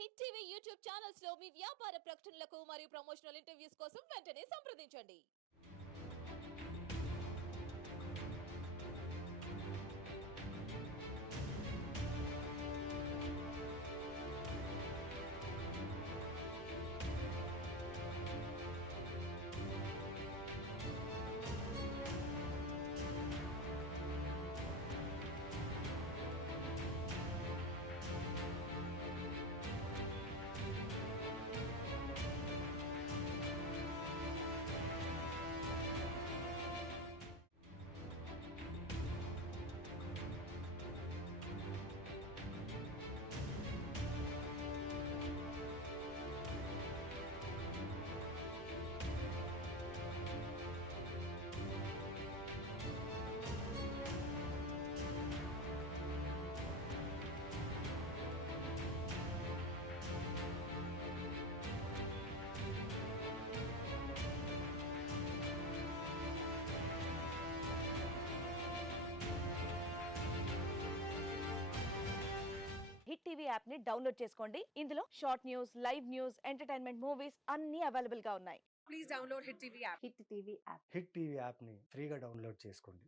Hit TV YouTube channels లో మీ వ్యాపార ప్రకటనలకు మరియు ప్రమోషనల్ ఇంటర్వ్యూస్ కోసం వెంటనే సంప్రదించండి. హిట్ టీవీ యాప్ ని డౌన్లోడ్ చేసుకోండి. ఇందులో short news, live news, entertainment movies అన్ని అవైలబుల్ గా ఉన్నాయి. Please download Hit TV app. Hit TV app. Hit TV యాప్ని ఫ్రీగా డౌన్లోడ్ చేసుకోండి.